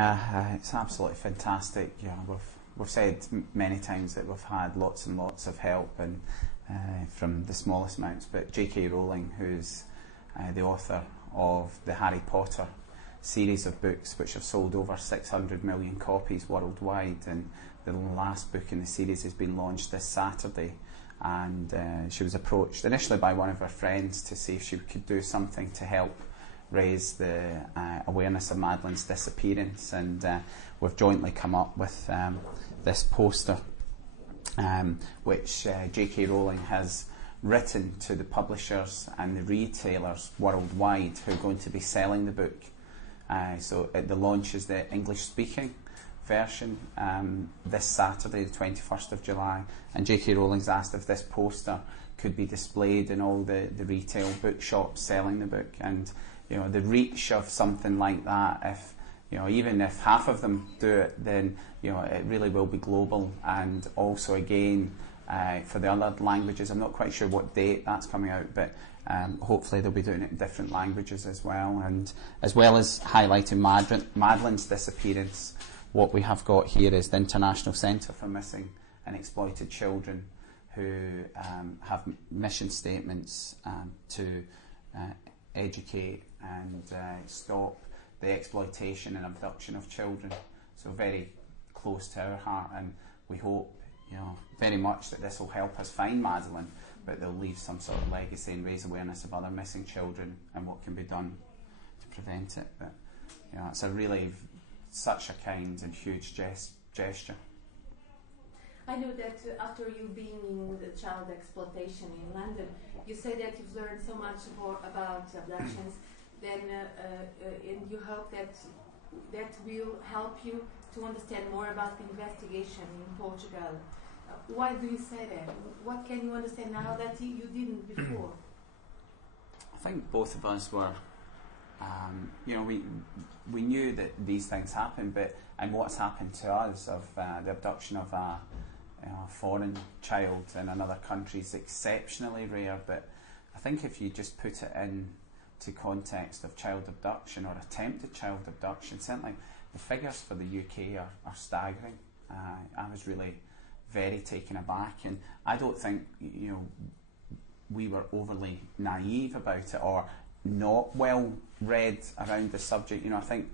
It's absolutely fantastic. You know, we've said many times that we've had lots and lots of help, and from the smallest amounts. But J.K. Rowling, who's the author of the Harry Potter series of books, which have sold over 600 million copies worldwide, and the last book in the series has been launched this Saturday. And she was approached initially by one of her friends to see if she could do something to help raise the awareness of Madeleine's disappearance, and we've jointly come up with this poster which J.K. Rowling has written to the publishers and the retailers worldwide who are going to be selling the book. So the launch is the English speaking version this Saturday, the 21st of July, and J.K. Rowling's asked if this poster could be displayed in all the retail bookshops selling the book. And you know, the reach of something like that, if you know, even if half of them do it, then you know, it really will be global. And also again, for the other languages, I'm not quite sure what date that's coming out, but hopefully they'll be doing it in different languages as well. And as well as highlighting Madeleine's disappearance, what we have got here is the International Centre for Missing and Exploited Children, who have mission statements to educate and stop the exploitation and abduction of children. So very close to our heart, and we hope, you know, very much that this will help us find Madeleine, but they'll leave some sort of legacy and raise awareness of other missing children and what can be done to prevent it. But you know, it's a really such a kind and huge gesture. I know that after you being in the child exploitation in London, you say that you've learned so much more about abductions, then and you hope that that will help you to understand more about the investigation in Portugal. Why do you say that? What can you understand now that you didn't before? I think both of us were, you know, we knew that these things happen, but and what's happened to us of the abduction of a foreign child in another country is exceptionally rare. But I think if you just put it into context of child abduction or attempted child abduction, certainly the figures for the UK are staggering. I was really very taken aback, and I don't think, you know, we were overly naive about it or not well read around the subject. You know, I think,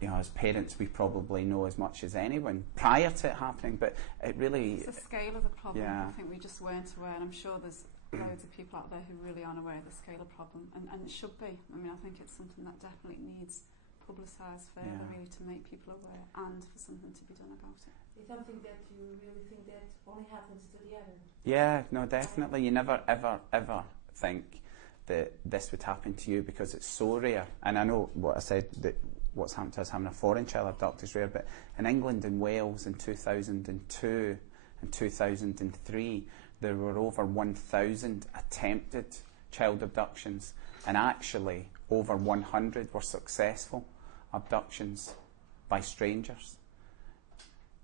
you know, as parents we probably know as much as anyone prior to it happening, but it really... It's the scale of the problem. Yeah. I think we just weren't aware, and I'm sure there's loads of people out there who really aren't aware of the scale of the problem, and it should be. I mean, I think it's something that definitely needs publicised further, really, to make people aware and for something to be done about it. It's something that you really think that only happens to the other? Yeah, no, definitely. You never, ever, ever think that this would happen to you because it's so rare. And I know what I said, that what's happened to us having a foreign child abducted is rare, but in England and Wales in 2002 and 2003, there were over 1,000 attempted child abductions, and actually over 100 were successful abductions by strangers.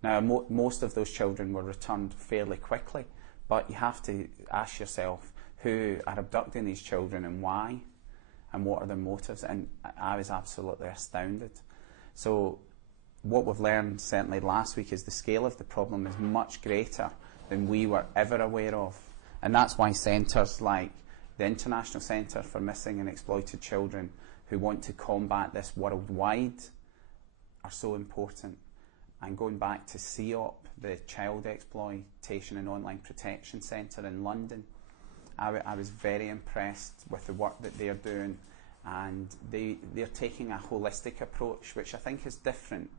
Now, most of those children were returned fairly quickly, but you have to ask yourself who are abducting these children and why, and what are their motives. And I was absolutely astounded. So what we've learned certainly last week is the scale of the problem is much greater than we were ever aware of. And that's why centres like the International Centre for Missing and Exploited Children, who want to combat this worldwide, are so important. And going back to CEOP, the Child Exploitation and Online Protection Centre in London, I was very impressed with the work that they're doing, and they're taking a holistic approach, which I think is different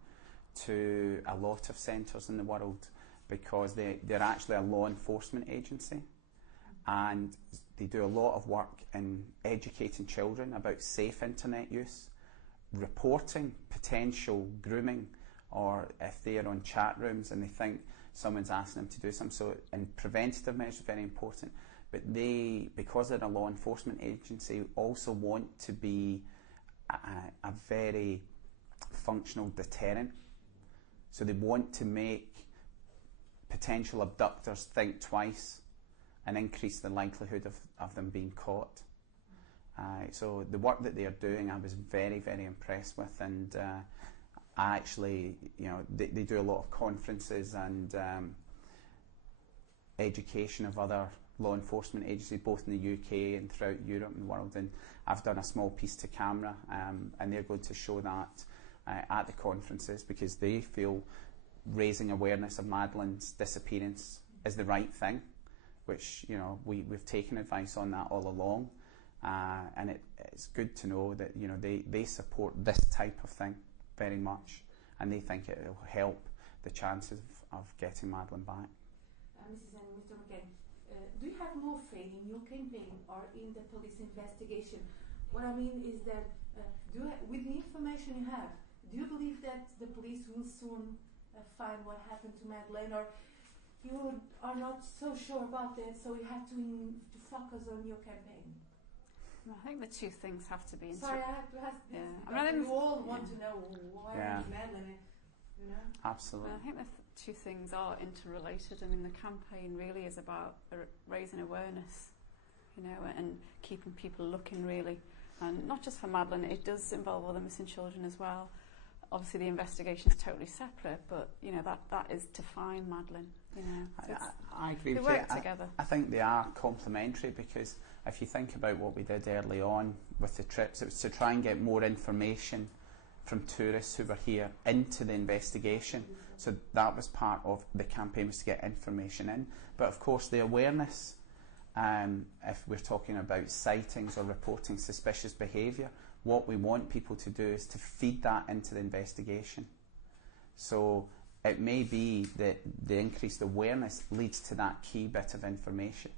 to a lot of centres in the world, because they're actually a law enforcement agency, and they do a lot of work in educating children about safe internet use, reporting potential grooming, or if they're on chat rooms and they think someone's asking them to do something. So, and preventative measures are very important. But they, because they're a law enforcement agency, also want to be a very functional deterrent. So they want to make potential abductors think twice and increase the likelihood of them being caught. So the work that they are doing, I was very, very impressed with, and actually, they do a lot of conferences and education of other law enforcement agencies, both in the UK and throughout Europe and the world. And I've done a small piece to camera, and they're going to show that at the conferences, because they feel raising awareness of Madeleine's disappearance is the right thing, which we've taken advice on that all along, and it's good to know that they support this type of thing very much, and they think it will help the chances of getting Madeleine back. Mrs. and Mr. McCann, do you have more faith in your campaign or in the police investigation? What I mean is that with the information you have, do you believe that the police will soon find what happened to Madeleine, or you are not so sure about that, so you have to focus on your campaign? I think the two things have to be. Sorry, I have to ask this. I mean, you all want to know why Madeleine, Absolutely. I think the two things are interrelated. I mean, the campaign really is about raising awareness, and keeping people looking, really. And not just for Madeleine, it does involve other missing children as well. Obviously, the investigation is totally separate, but that is to find Madeleine. So I agree. They work together. I think they are complementary, because if you think about what we did early on with the trips, it was to try and get more information from tourists who were here into the investigation. So that was part of the campaign, was to get information in. But of course, the awareness, if we're talking about sightings or reporting suspicious behaviour, what we want people to do is to feed that into the investigation. So it may be that the increased awareness leads to that key bit of information.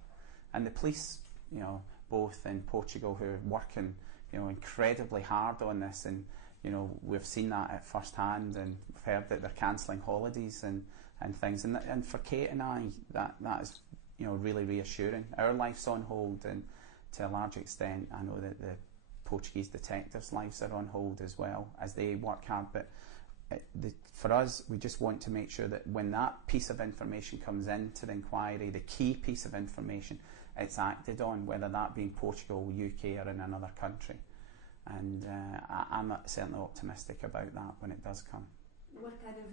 And the police, both in Portugal, who are working, incredibly hard on this, and we've seen that at first hand, and we've heard that they're cancelling holidays and things. And for Kate and I, that is really reassuring. Our life's on hold, and to a large extent, I know that the Portuguese detectives' lives are on hold as well, as they work hard. But for us, we just want to make sure that when that piece of information comes into the inquiry, the key piece of information, it's acted on, whether that be in Portugal, UK, or in another country. And I'm certainly optimistic about that when it does come. What kind of